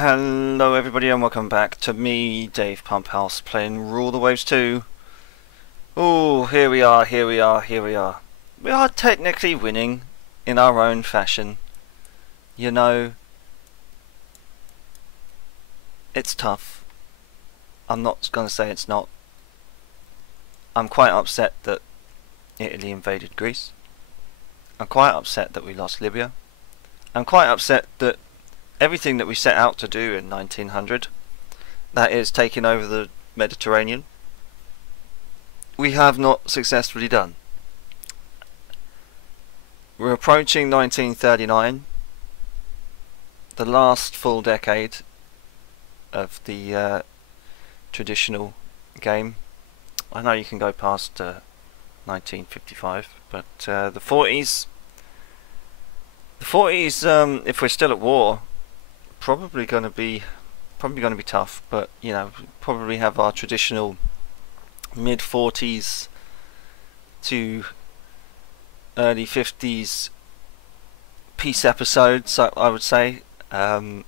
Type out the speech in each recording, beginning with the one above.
Hello everybody and welcome back to me, Dave Pumphouse, playing Rule the Waves 2. Oh, here we are. We are technically winning in our own fashion. You know, it's tough. I'm not going to say it's not. I'm quite upset that Italy invaded Greece. I'm quite upset that we lost Libya. I'm quite upset that everything that we set out to do in 1900, that is taking over the Mediterranean, we have not successfully done. We're approaching 1939, the last full decade of the traditional game. I know you can go past 1955, but the 40s, if we're still at war, probably going to be tough. But you know, probably have our traditional mid 40s to early 50s peace episodes, I would say, and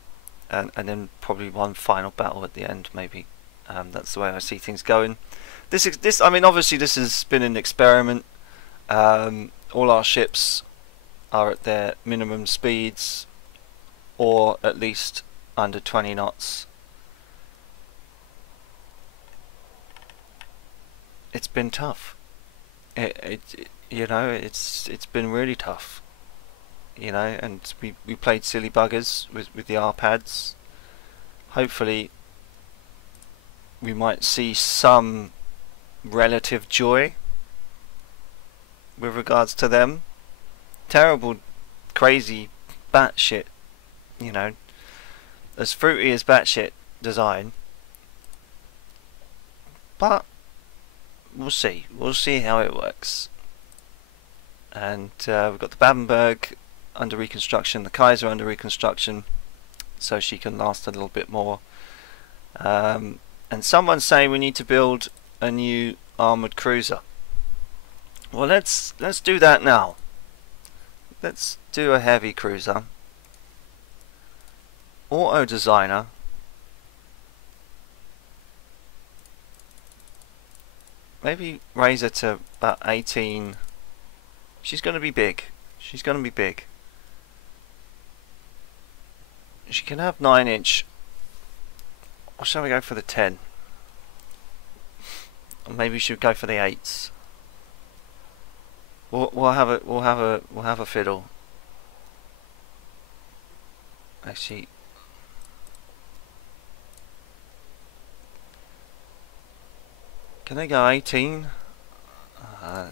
then probably one final battle at the end, maybe. That's the way I see things going. I mean, obviously this has been an experiment. All our ships are at their minimum speeds, or at least under 20 knots. It's been tough. You know, it's been really tough. You know, and we played silly buggers with the R pads. Hopefully, we might see some relative joy with regards to them. Terrible, crazy, batshit. You know, as fruity as batshit design, but we'll see. We'll see how it works. And we've got the Babenberg under reconstruction, the Kaiser under reconstruction, so she can last a little bit more. And someone's saying we need to build a new armoured cruiser. Well, let's do that now. Let's do a heavy cruiser. Auto designer. Maybe raise her to about 18. She's going to be big. She's going to be big. She can have 9-inch. Or shall we go for the 10? Or maybe we should go for the 8s. We'll have a fiddle. Actually, can they go 18? I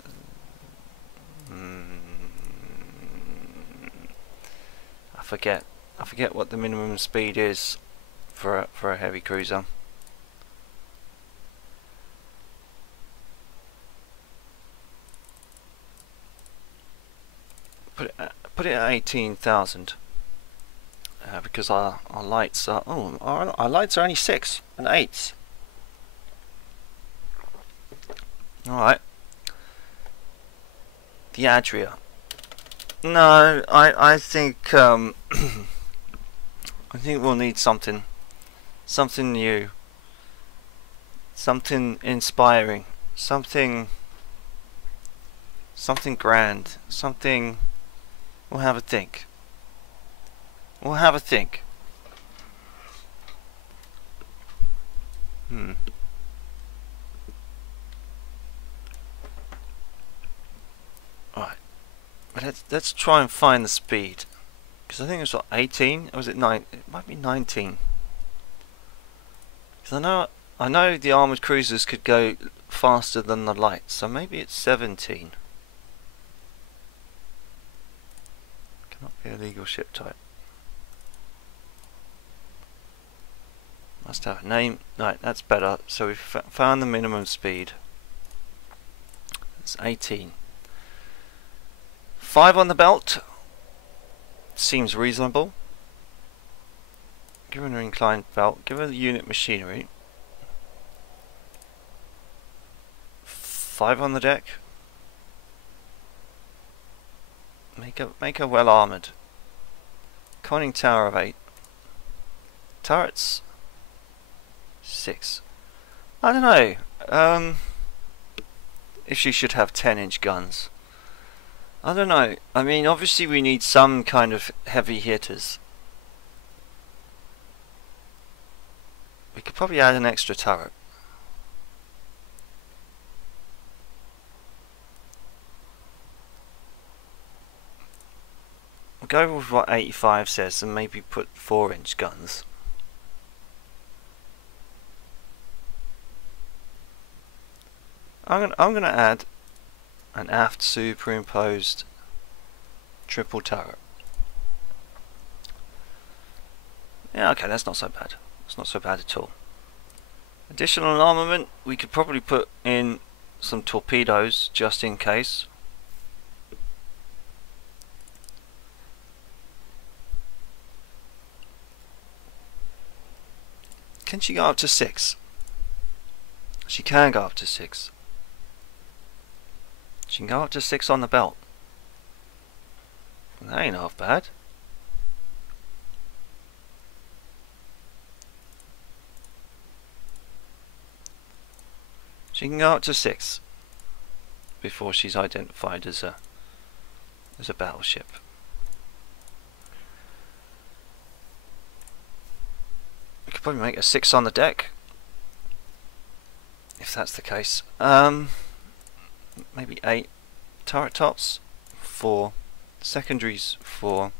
forget. I forget what the minimum speed is for a heavy cruiser. Put it at 18,000. Because our lights are our lights are only 6 and 8s. Alright. The Adria. No, I think I think we'll need something new, something inspiring, something grand, something. We'll have a think. We'll have a think. Alright. But let's try and find the speed. Because I think it was what, 18? Or was it 9? It might be 19. Because I know the armoured cruisers could go faster than the lights, so maybe it's 17. Cannot be a legal ship type. Must have a name. Right, that's better. So we've found the minimum speed. It's 18. 5 on the belt. Seems reasonable. Give her an inclined belt. Give her the unit machinery. 5 on the deck. Make her well armoured. Conning tower of 8. turrets? 6. I don't know. If she should have 10-inch guns. I don't know. I mean, obviously we need some kind of heavy hitters. We could probably add an extra turret. We'll go with what 85 says and maybe put 4-inch guns. I'm gonna add an aft superimposed triple turret. Yeah, okay, that's not so bad. It's not so bad at all. Additional armament, we could probably put in some torpedoes just in case. Can she go up to 6? She can go up to 6. She can go up to 6 on the belt. That ain't half bad. She can go up to 6 before she's identified as a battleship. We could probably make a 6 on the deck if that's the case. Maybe 8 turret tops, 4 secondaries, 4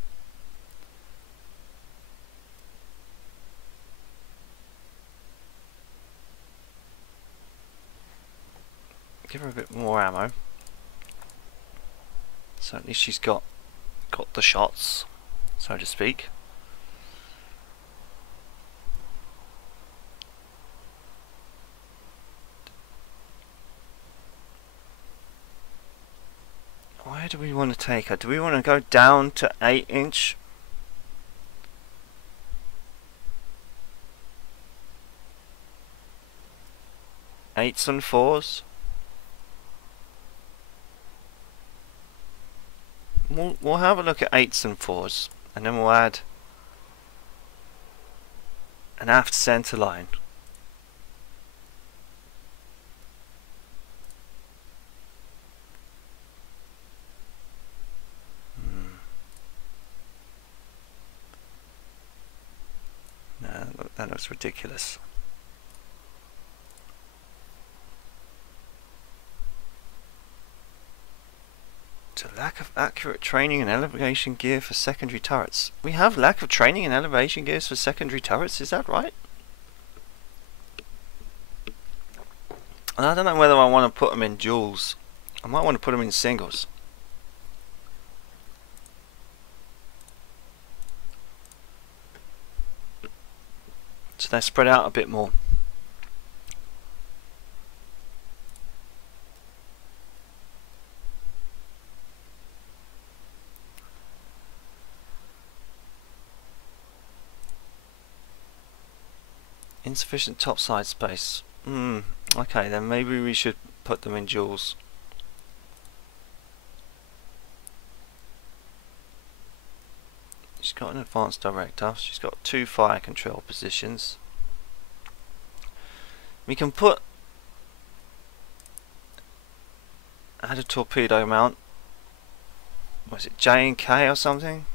give her a bit more ammo, so at least she's got the shots, so to speak. Where do we want to take her? Do we want to go down to 8-inch? Eights and 4s? We'll have a look at 8s and 4s, and then we'll add an aft centre line. That looks ridiculous. It's a lack of accurate training and elevation gear for secondary turrets. We have lack of training and elevation gears for secondary turrets, is that right? And I don't know whether I want to put them in duals. I might want to put them in singles. So they're spread out a bit more. Insufficient topside space. Okay, then maybe we should put them in duals. She's got an advanced director. She's got 2 fire control positions. We can add a torpedo mount. Was it J and K or something?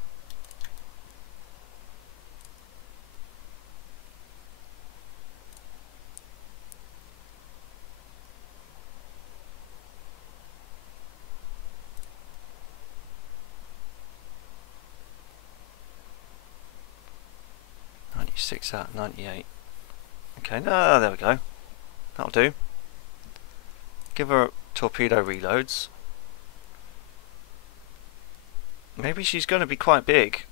.96 out of 98. Okay, no, there we go. That'll do. Give her torpedo reloads. Maybe she's going to be quite big.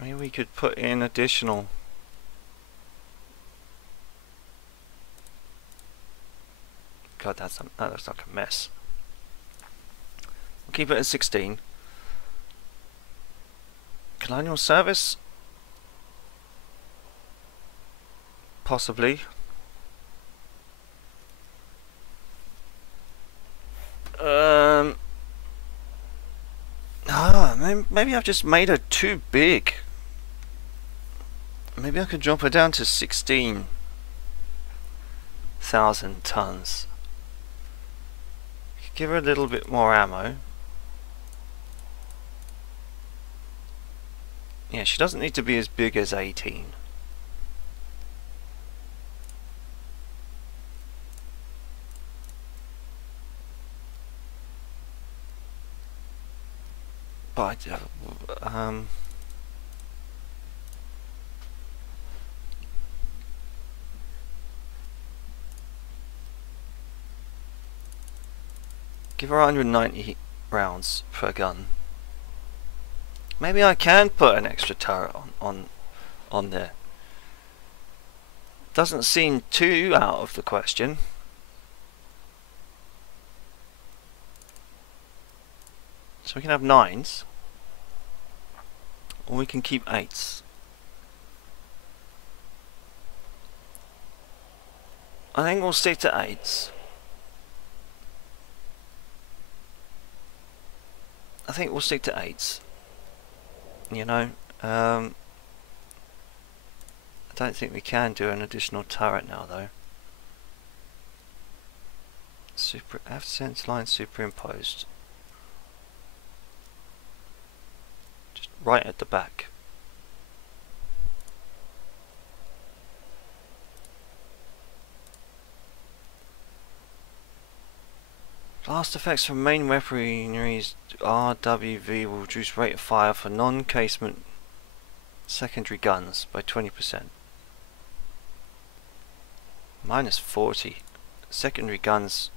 Maybe we could put in additional. God, that looks like a mess. We'll keep it at 16. Colonial service? Possibly. Maybe I've just made her too big. Maybe I could drop her down to 16,000 tons. Give her a little bit more ammo. Yeah, she doesn't need to be as big as 18. But give her 190 rounds per gun. Maybe I can put an extra turret on there. Doesn't seem too out of the question. So we can have 9s, or we can keep 8s. I think we'll stick to 8s. I think we'll stick to 8s. You know, I don't think we can do an additional turret now though. Have sense line superimposed. Just right at the back. Blast effects from main weaponry's RWV will reduce rate of fire for non-casement secondary guns by 20%. Minus 40. Secondary guns,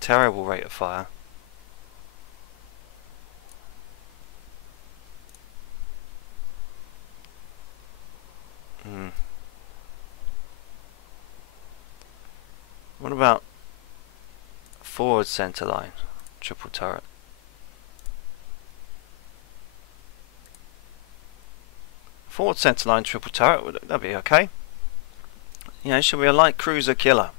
terrible rate of fire. What about forward center line, triple turret? Forward center line, triple turret, that'd be okay. You know, should be a light cruiser killer.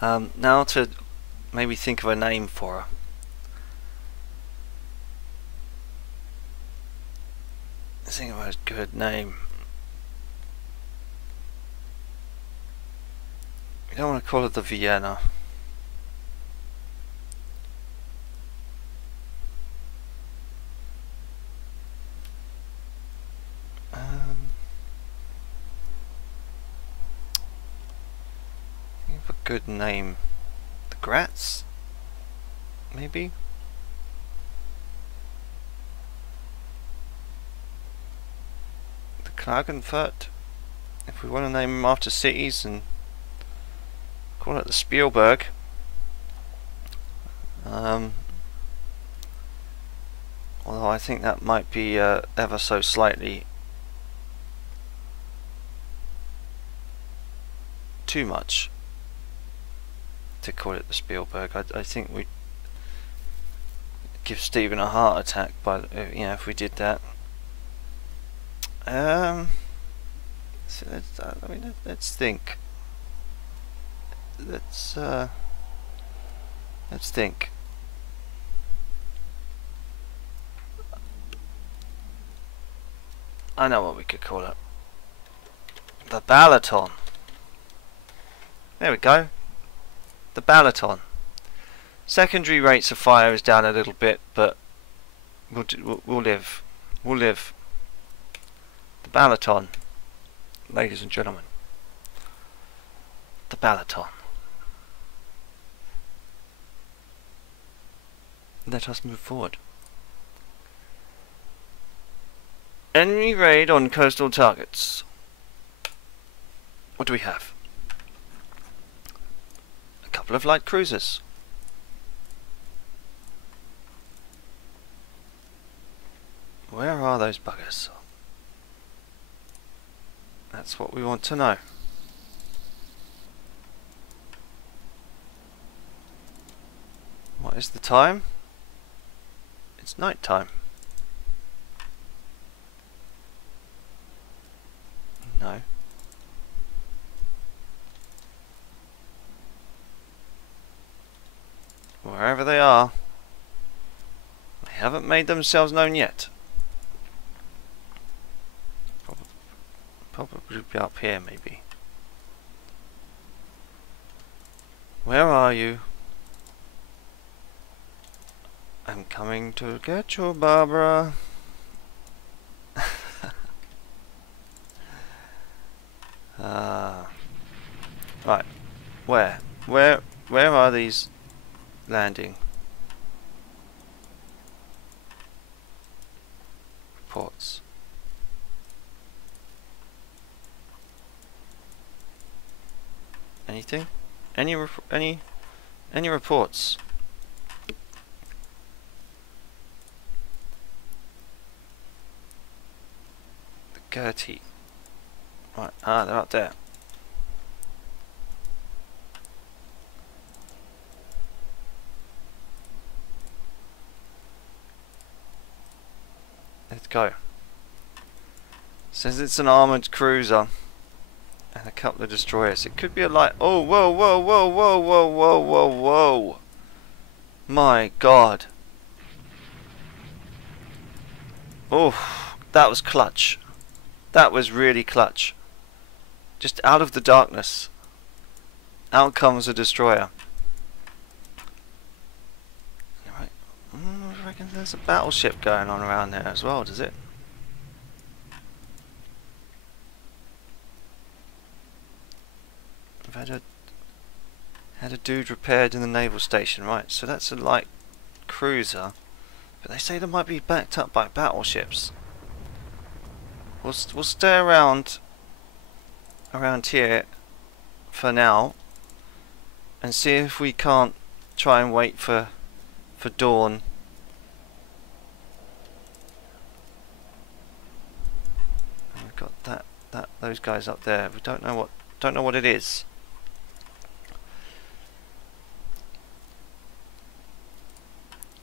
Now to maybe think of a name for her. Think of a good name. We don't want to call it the Vienna. Think of a good name. The Gratz? Maybe? The Klagenfurt? If we want to name them after cities and call it the Spielberg. Although I think that might be ever so slightly too much to call it the Spielberg. I think we'd give Stephen a heart attack by you know, if we did that. So let's think. Let's think. I know what we could call it. The Balaton. There we go. The Balaton. Secondary rates of fire is down a little bit, but we'll live. We'll live. The Balaton, ladies and gentlemen. The Balaton. Let us move forward. Enemy raid on coastal targets. What do we have? A couple of light cruisers. Where are those buggers? That's what we want to know. What is the time? It's night time. No. Wherever they are, they haven't made themselves known yet. Probably be up here, maybe. Where are you? I'm coming to get you, Barbara. Right. Where are these landing reports? Anything? Any reports? The Gertie. Right. Ah, they're up there. Let's go. Says it's an armoured cruiser and a couple of destroyers. It could be a light. Oh, whoa, whoa, whoa, whoa, whoa, whoa, whoa, whoa! My God! Oh, that was clutch. That was really clutch. Just out of the darkness, out comes a destroyer. Right. I reckon there's a battleship going on around there as well, does it? I've had a dude repaired in the naval station, right? So that's a light cruiser, but they say they might be backed up by battleships. We'll stay around here for now and see if we can't try and wait for dawn. And we've got those guys up there. We don't know what it is.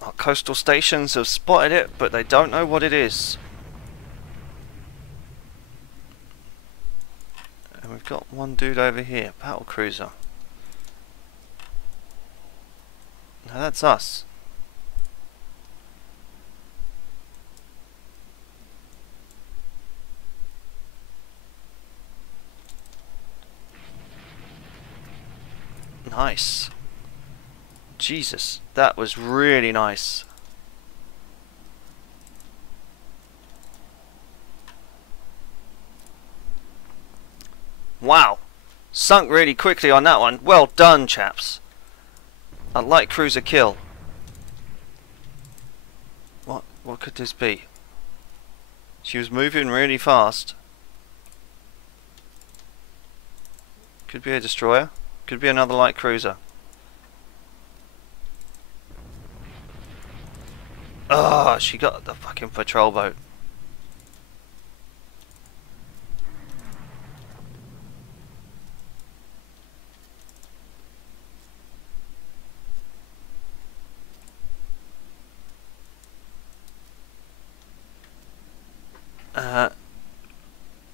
Our coastal stations have spotted it, but they don't know what it is. And we've got one dude over here, battle cruiser. Now that's us. Nice. Jesus, that was really nice. Wow, sunk really quickly on that one. Well done, chaps. A light cruiser kill. What could this be? She was moving really fast. Could be a destroyer. Could be another light cruiser. Oh, she got the fucking patrol boat.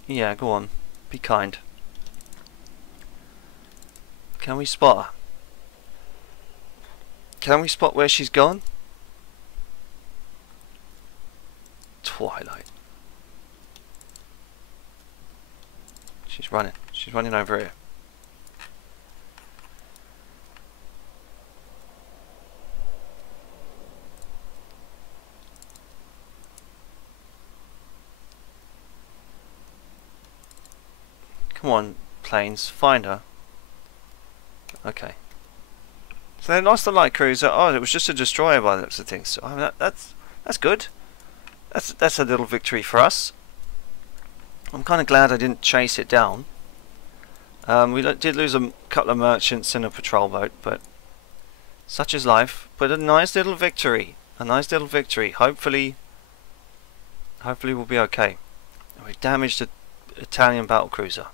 Yeah, go on. Be kind. Can we spot her? Can we spot where she's gone? Twilight. She's running. She's running over here. Come on, planes, find her. Okay. So they lost the light cruiser. Oh, it was just a destroyer by the looks of things. So, I mean, that's good. That's a little victory for us. I'm kind of glad I didn't chase it down. We did lose a couple of merchants and a patrol boat, but such is life. But a nice little victory. A nice little victory. Hopefully we'll be okay. We damaged an Italian battlecruiser.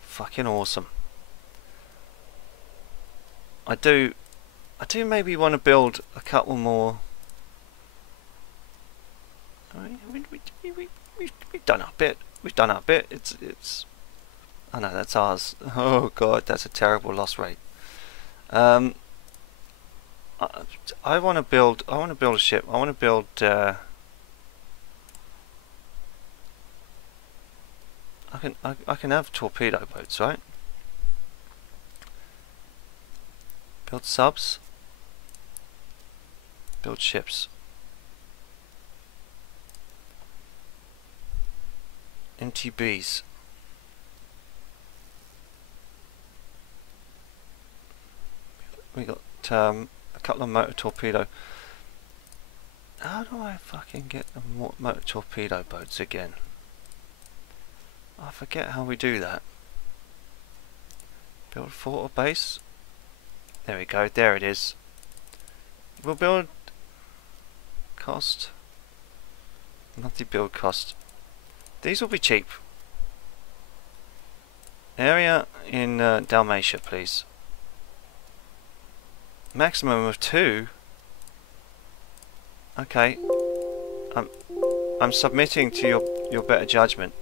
Fucking awesome. I do maybe want to build a couple more. We've done our bit. We've done our bit. It's. Oh no, that's ours. Oh god, that's a terrible loss rate. I want to build. I want to build a ship. I want to build. I can have torpedo boats, right? Build subs. Build ships. MTBs. We got a couple of motor torpedo. How do I fucking get the motor torpedo boats again? I forget how we do that. Build fort or base. There we go. There it is. We'll build cost. Monthly build cost. These will be cheap. Area in Dalmatia, please. Maximum of 2. Okay. I'm submitting to your better judgment.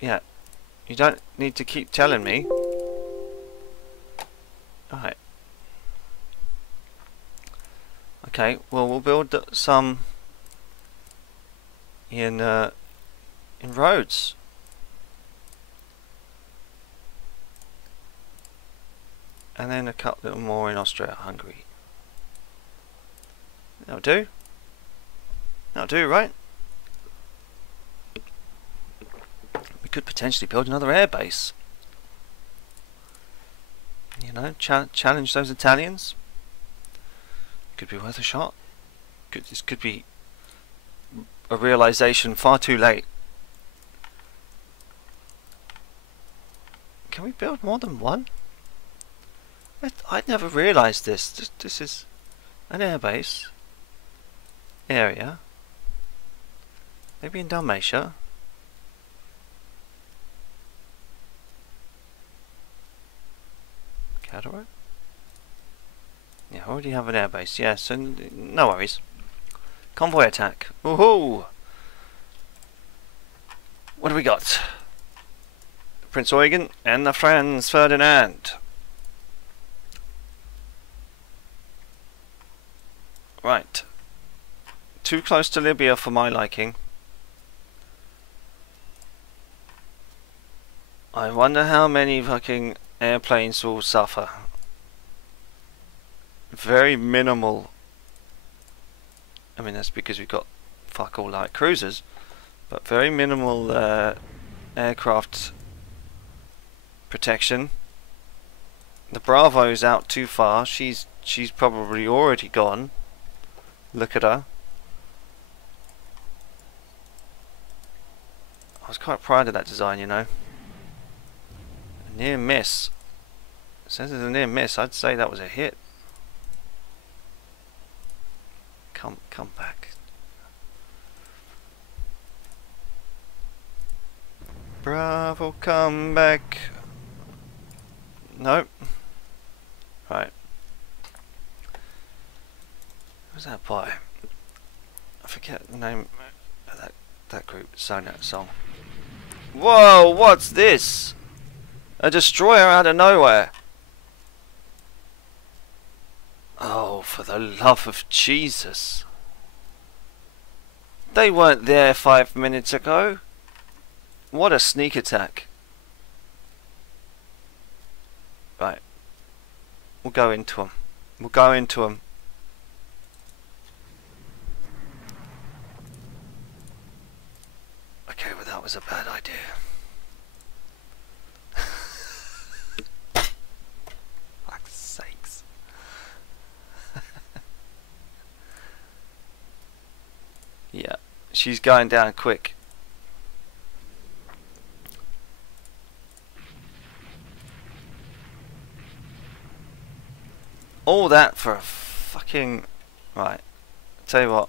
Yeah. You don't need to keep telling me. Alright. Okay, well we'll build some in Rhodes. And then a couple little more in Austria Hungary. That'll do. That'll do, right? We could potentially build another airbase. You know, challenge those Italians. Could be worth a shot. This could be a realization far too late. Can we build more than one? I'd never realised this. This is an airbase area. Maybe in Dalmatia. Cadero? Yeah, I already have an airbase. Yes, and no worries. Convoy attack. Woohoo! What do we got? Prince Eugen and the Franz Ferdinand. Right. Too close to Libya for my liking. I wonder how many fucking airplanes will suffer. Very minimal. I mean, that's because we've got fuck all light cruisers, but very minimal aircraft protection. The Bravo's out too far. She's probably already gone. Look at her. I was quite proud of that design, you know. A near miss. It says it's a near miss. I'd say that was a hit. Come back. Bravo, come back. Nope. Right. Who's that by? I forget the name of that group that sang that song. Whoa, what's this? A destroyer out of nowhere. Oh, for the love of Jesus. They weren't there 5 minutes ago. What a sneak attack. Right. We'll go into them. We'll go into them. Okay, well that was a bad idea. Fuck's sakes. Yeah, she's going down quick. All that for a fucking... Right, tell you what.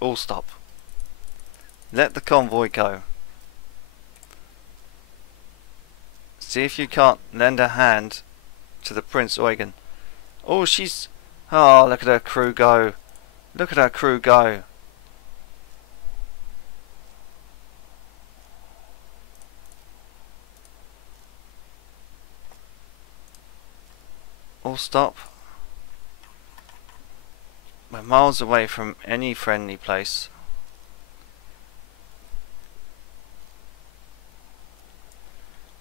All stop. Let the convoy go. See if you can't lend a hand to the Prince Eugen. Oh, she's... Oh, look at her crew go. Look at her crew go. All stop. We're miles away from any friendly place.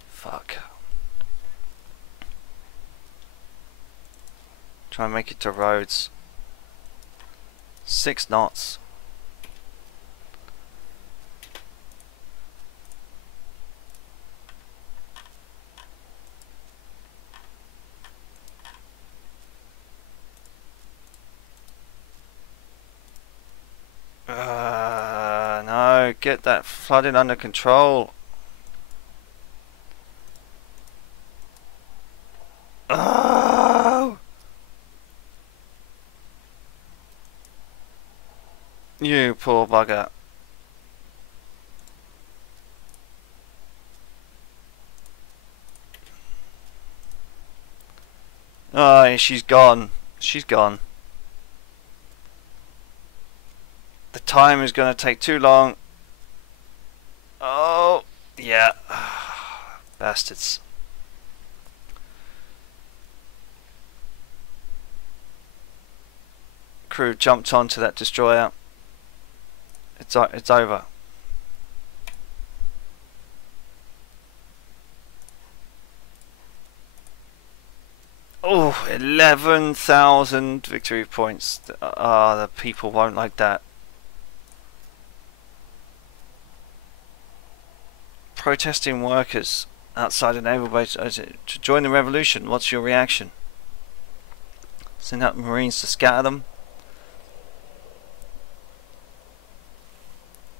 Fuck. Try and make it to Rhodes. 6 knots. No, get that flooding under control. Oh! You poor bugger. Oh, she's gone. She's gone. The time is going to take too long. Oh, yeah. Bastards. Crew jumped onto that destroyer. It's over. Oh, 11,000 victory points. Ah, the people won't like that. Protesting workers outside a naval base to join the revolution. What's your reaction? Send out Marines to scatter them.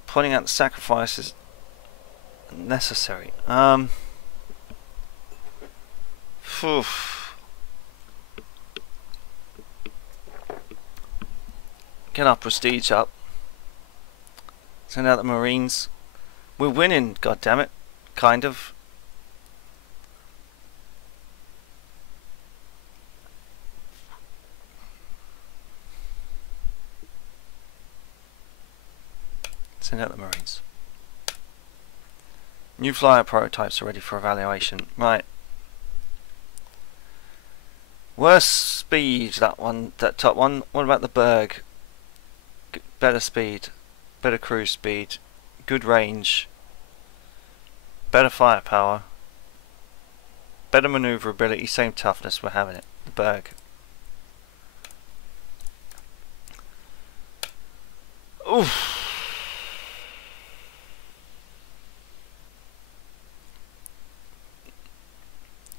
Pointing out the sacrifices necessary. Get our prestige up. Send out the Marines. We're winning, goddammit. Kind of. Send out the Marines. New flyer prototypes are ready for evaluation. Right. Worse speed, that top one. What about the Berg? Better speed, better cruise speed, good range, better firepower, better maneuverability, same toughness. We're having it. The Berg. Oof.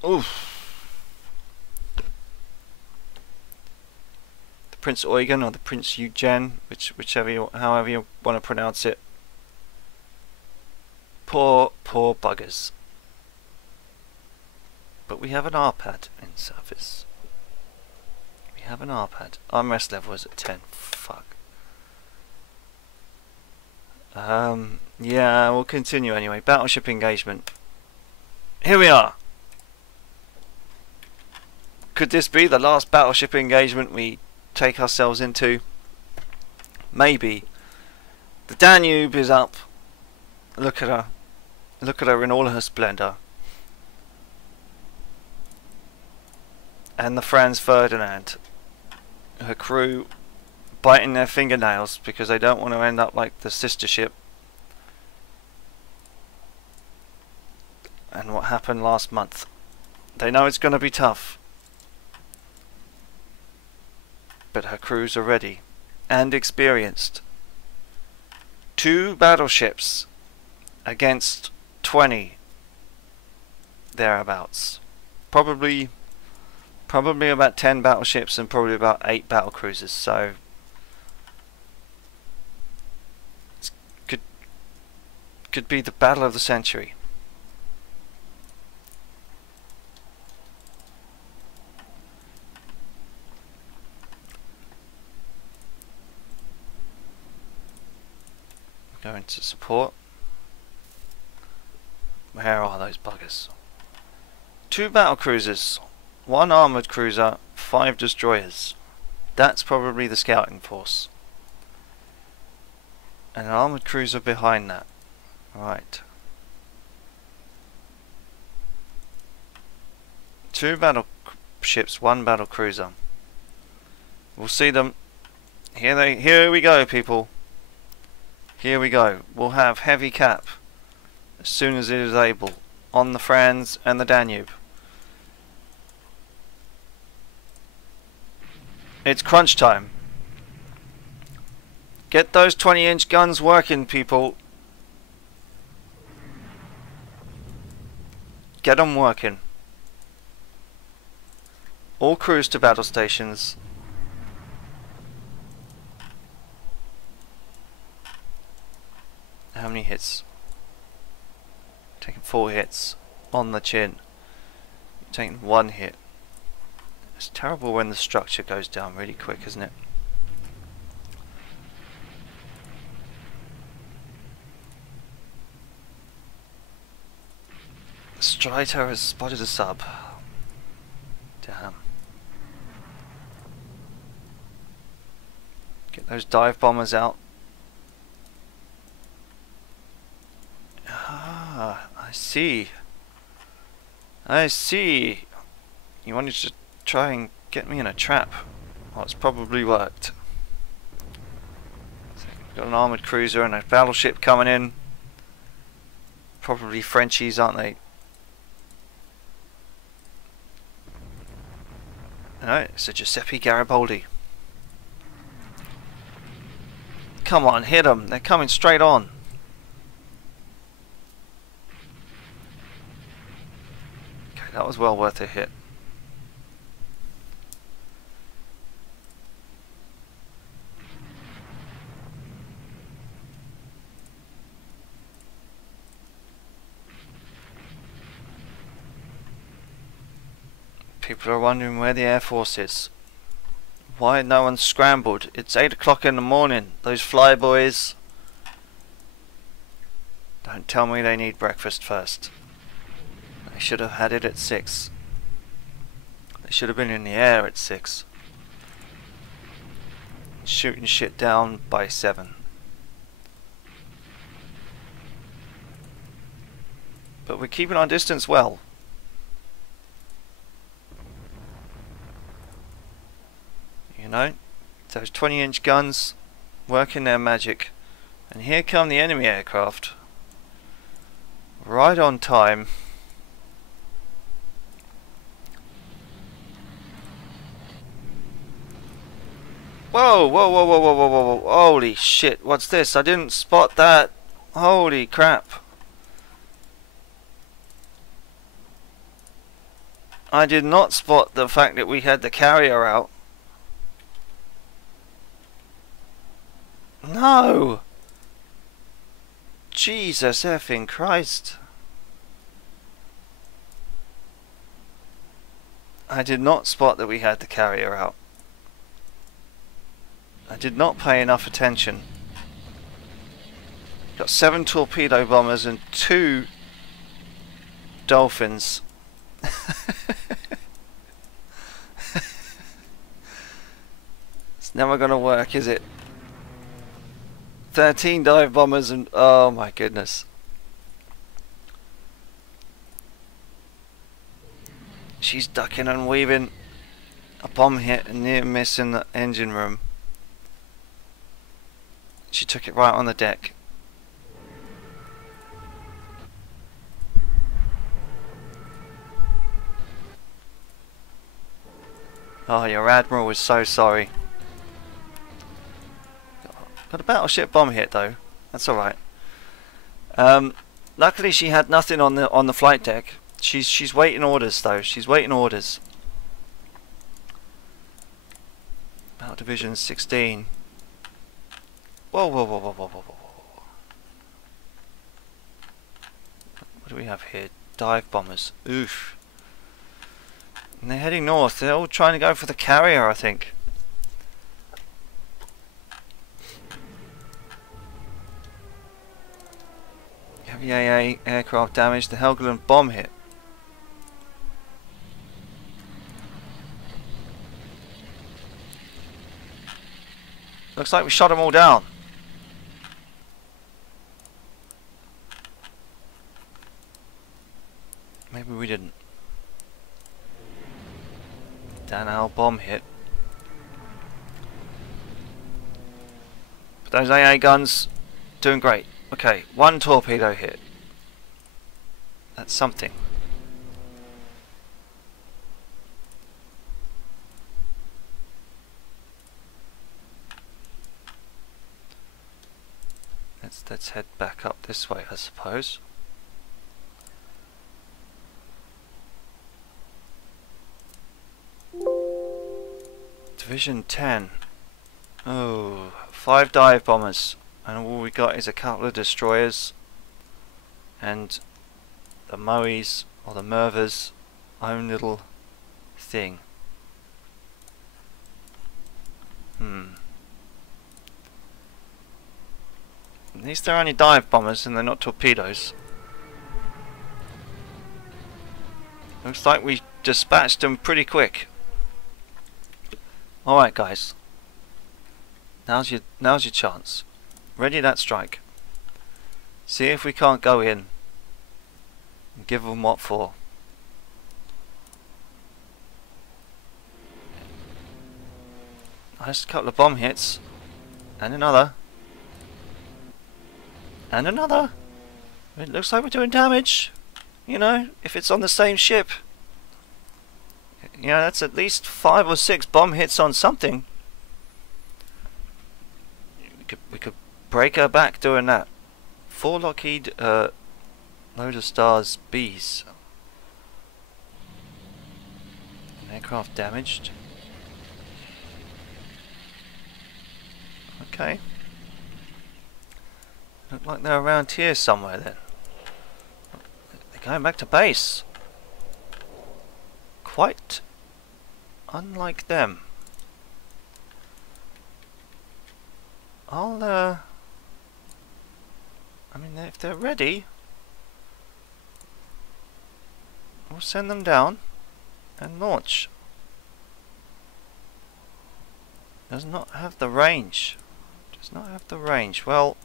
Oof. Prince Eugen or the Prince Eugen, however you want to pronounce it. Poor buggers. But we have an R-pad in service. We have an R-pad. Armrest level is at 10. Fuck. Yeah, we'll continue anyway. Battleship engagement. Here we are. Could this be the last battleship engagement we take ourselves into? Maybe. The Danube is up. Look at her. Look at her in all her splendour. And the Franz Ferdinand. Her crew biting their fingernails because they don't want to end up like the sister ship. And what happened last month. They know it's going to be tough. But her crews are ready and experienced. 2 battleships against 20 thereabouts. Probably about 10 battleships and probably about 8 battle cruisers. So it could be the battle of the century. Going to support. Where are those buggers? 2 battle cruisers, 1 armoured cruiser, 5 destroyers. That's probably the scouting force. And an armoured cruiser behind that. Right. 2 battleships, 1 battle cruiser. We'll see them Here we go, people. Here we go. We'll have heavy cap as soon as it is able on the Franz and the Danube. It's crunch time. Get those 20-inch guns working, people. Get them working. All crews to battle stations. How many hits? Taking 4 hits on the chin. You're taking 1 hit. It's terrible when the structure goes down really quick, isn't it? Strider has spotted a sub. Damn. Get those dive bombers out. Ah, I see. I see. You wanted to try and get me in a trap. Well, it's probably worked. So we've got an armoured cruiser and a battleship coming in. Probably Frenchies, aren't they? No, it's a Giuseppe Garibaldi. Come on, hit them. They're coming straight on. Okay, that was well worth a hit. People are wondering where the Air Force is. Why no one's scrambled? It's 8 o'clock in the morning. Those flyboys. Don't tell me they need breakfast first. They should have had it at 6. They should have been in the air at 6. Shooting shit down by 7. But we're keeping our distance well. You know, those 20-inch guns working their magic. And here come the enemy aircraft. Right on time. Whoa, whoa, whoa, whoa, whoa, whoa, whoa, whoa. Holy shit, what's this? I didn't spot that. Holy crap. I did not spot the fact that we had the carrier out. No! Jesus effing Christ. I did not spot that we had the carrier out. I did not pay enough attention. Got 7 torpedo bombers and 2 dolphins. It's never gonna work, is it? 13 dive bombers and oh my goodness. She's ducking and weaving. A bomb hit and near miss in the engine room. She took it right on the deck. Oh, your admiral was so sorry. Got a battleship bomb hit though. That's all right. Luckily, she had nothing on the flight deck. She's waiting orders though. She's waiting orders. Battle Division 16. Whoa, whoa, whoa, whoa, whoa, whoa, whoa. What do we have here? Dive bombers. Oof. And they're heading north. They're all trying to go for the carrier, I think. Heavy AA aircraft damage. The Helgoland bomb hit. Looks like we shot them all down. Maybe we didn't. Danal bomb hit. But those AA guns, doing great. Okay, one torpedo hit. That's something. Let's head back up this way, I suppose. Division 10. Oh, 5 dive bombers, and all we got is a couple of destroyers and the Moe's or the Merva's own little thing. At least they're only dive bombers and they're not torpedoes. Looks like we dispatched them pretty quick. Alright guys. Now's your chance. Ready that strike. See if we can't go in and give them what for. Nice couple of bomb hits. And another. And another. It looks like we're doing damage. You know, if it's on the same ship. You know, that's at least 5 or 6 bomb hits on something. We could break her back doing that. 4 Lockheed Loader Stars Bs. An aircraft damaged. Okay. Look like they're around here somewhere then. They're going back to base. Quite unlike them. I mean, if they're ready, we'll send them down and launch. Does not have the range. Does not have the range. Well,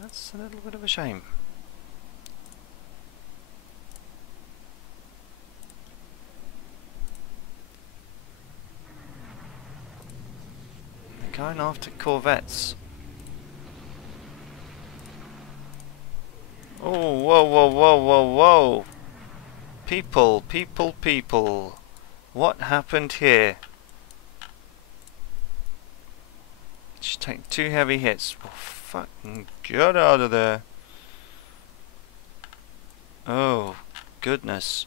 that's a little bit of a shame. They're going after corvettes. Oh, whoa, whoa, whoa, whoa, whoa. People, people, people. What happened here? She's taking 2 heavy hits. Oh, fucking get out of there. Oh, goodness.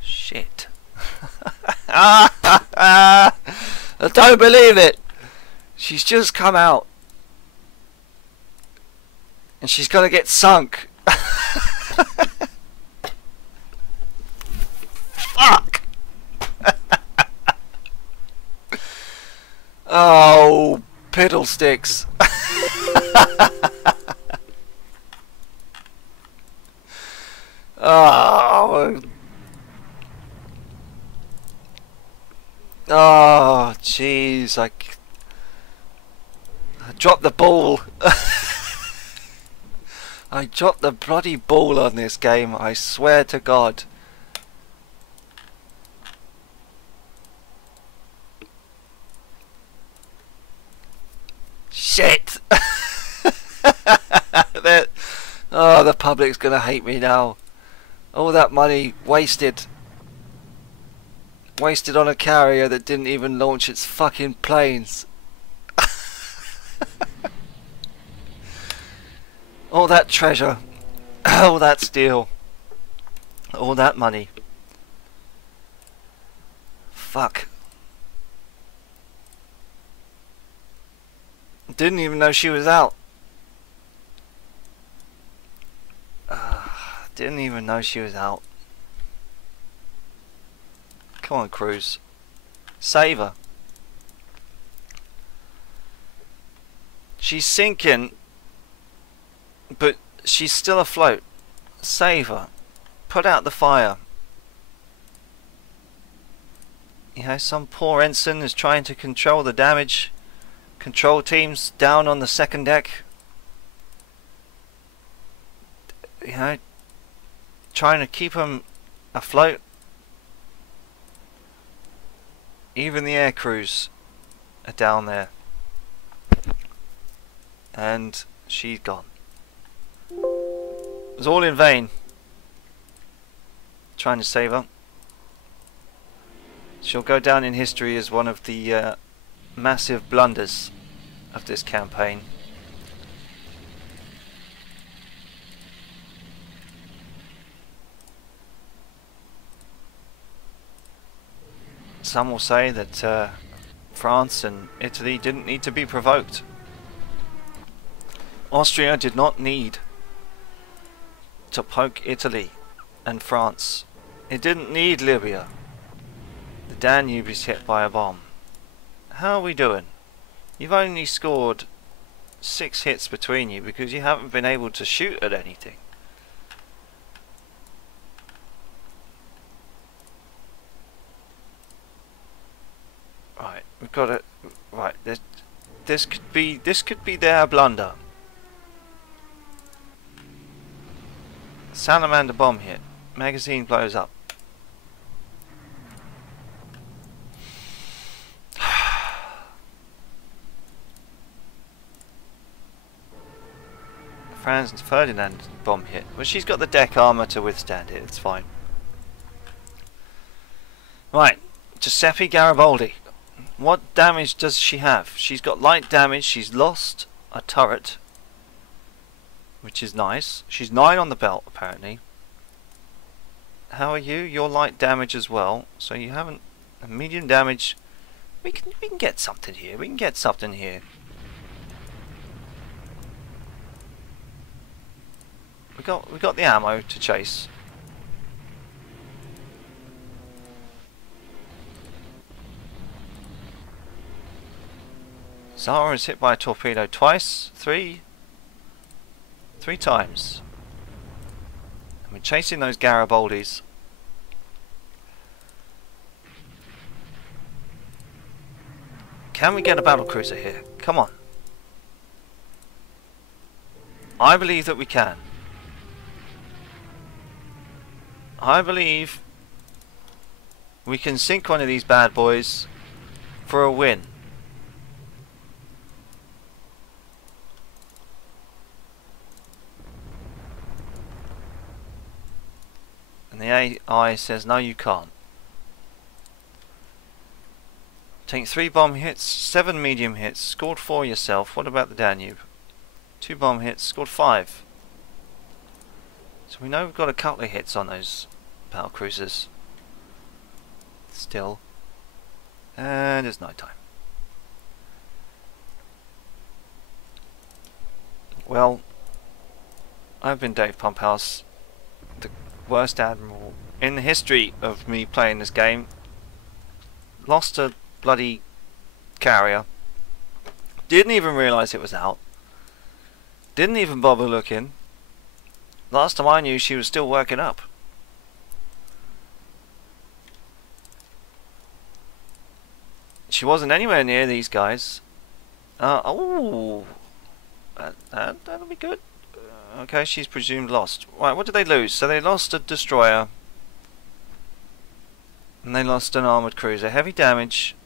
Shit. I don't believe it. She's just come out. And she's gonna get sunk. Fuck. Oh, piddlesticks. Oh. Oh, jeez. I dropped the ball. I dropped the bloody ball on this game, I swear to God. Shit! Oh, the public's gonna hate me now. All that money wasted. Wasted on a carrier that didn't even launch its fucking planes. All that treasure, all that steel, all that money. Fuck. Didn't even know she was out. Didn't even know she was out. Come on, Cruz. Save her. She's sinking, but she's still afloat. Save her. Put out the fire. You know, some poor ensign is trying to control the damage. Control teams down on the second deck. You know, trying to keep them afloat. Even the air crews are down there. And she's gone. It was all in vain. Trying to save her. She'll go down in history as one of the massive blunders of this campaign. Some will say that France and Italy didn't need to be provoked. Austria did not need to poke Italy and France. It didn't need Libya. The Danube is hit by a bomb. How are we doing? You've only scored 6 hits between you because you haven't been able to shoot at anything. Right, we've got it. Right, this could be their blunder. Salamander bomb hit. Magazine blows up. Franz Ferdinand bomb hit. Well, she's got the deck armor to withstand it. It's fine. Right, Giuseppe Garibaldi. What damage does she have? She's got light damage. She's lost a turret, which is nice. She's 9 on the belt, apparently. How are you? You're light damage as well. So you haven't a medium damage. We can get something here. We can get something here. We got the ammo to chase. Zara is hit by a torpedo twice, three times. And we're chasing those Garibaldis. Can we get a battlecruiser here? Come on. I believe that we can. I believe we can sink one of these bad boys for a win. And the AI says, no, you can't. Take 3 bomb hits, 7 medium hits, scored 4 yourself. What about the Danube? 2 bomb hits, scored 5. So we know we've got a couple of hits on those battle cruisers. Still. And it's night time. Well, I've been Dave Pumphouse, the worst admiral in the history of me playing this game. Lost a bloody carrier. Didn't even realise it was out. Didn't even bother looking. Last time I knew, she was still working up. She wasn't anywhere near these guys. That'll be good. Okay, she's presumed lost. Right, what did they lose? So they lost a destroyer. And they lost an armoured cruiser. Heavy damage.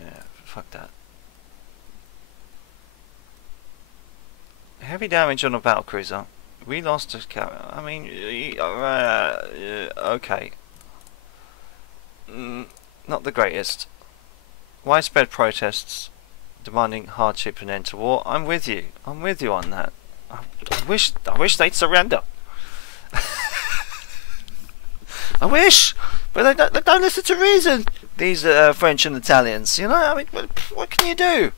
Yeah, fuck that. Heavy damage on a battle cruiser. We lost a carrier. I mean, okay. Not the greatest. Widespread protests demanding hardship and end to war. I'm with you. I'm with you on that. I wish they'd surrender. I wish, but they don't listen to reason. These French and Italians, you know. I mean, what can you do?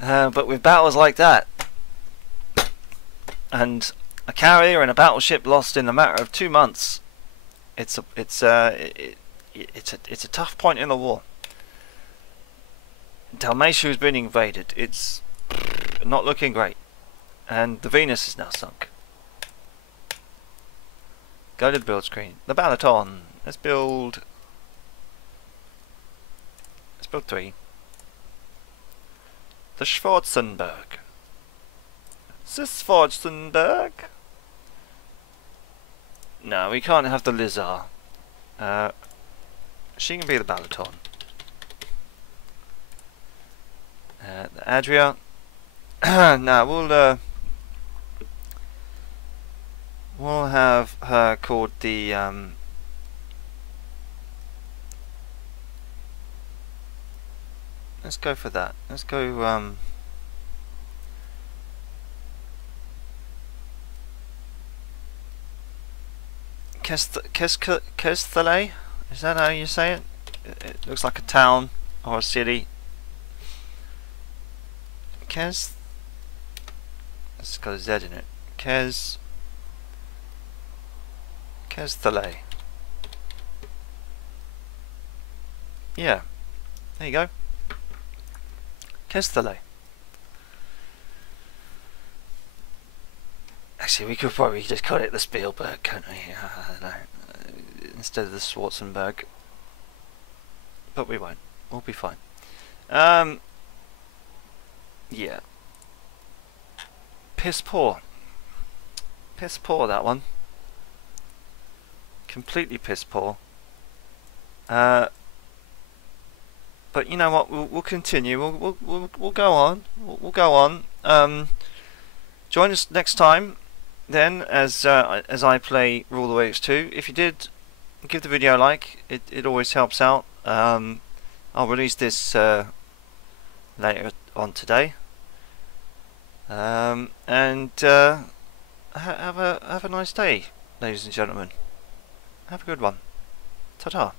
But with battles like that, and a carrier and a battleship lost in a matter of 2 months, it's a tough point in the war. Dalmatia has been invaded. It's not looking great, and the Venus is now sunk. Go to the build screen. The Balaton. Let's build 3. The Schwarzenberg. The Schwarzenberg. No, we can't have the Lizard. She can be the Balaton. Adria. Now we'll have her called the let's go for that. Let's go Kesthale? Is that how you say it? It looks like a town or a city. It's got a Z in it. Kesthale. Yeah. There you go. Kesthale. Actually, we could probably just call it the Spielberg, couldn't we? I don't know. Instead of the Schwarzenberg. But we won't. We'll be fine. Yeah. Piss poor. Piss poor, that one. Completely piss poor. But you know what? We'll continue. We'll go on. We'll go on. Join us next time. Then, as I play Rule the Waves 2. If you did, give the video a like. It always helps out. I'll release this later on today. And have a nice day, ladies and gentlemen. Have a good one. Ta-ta.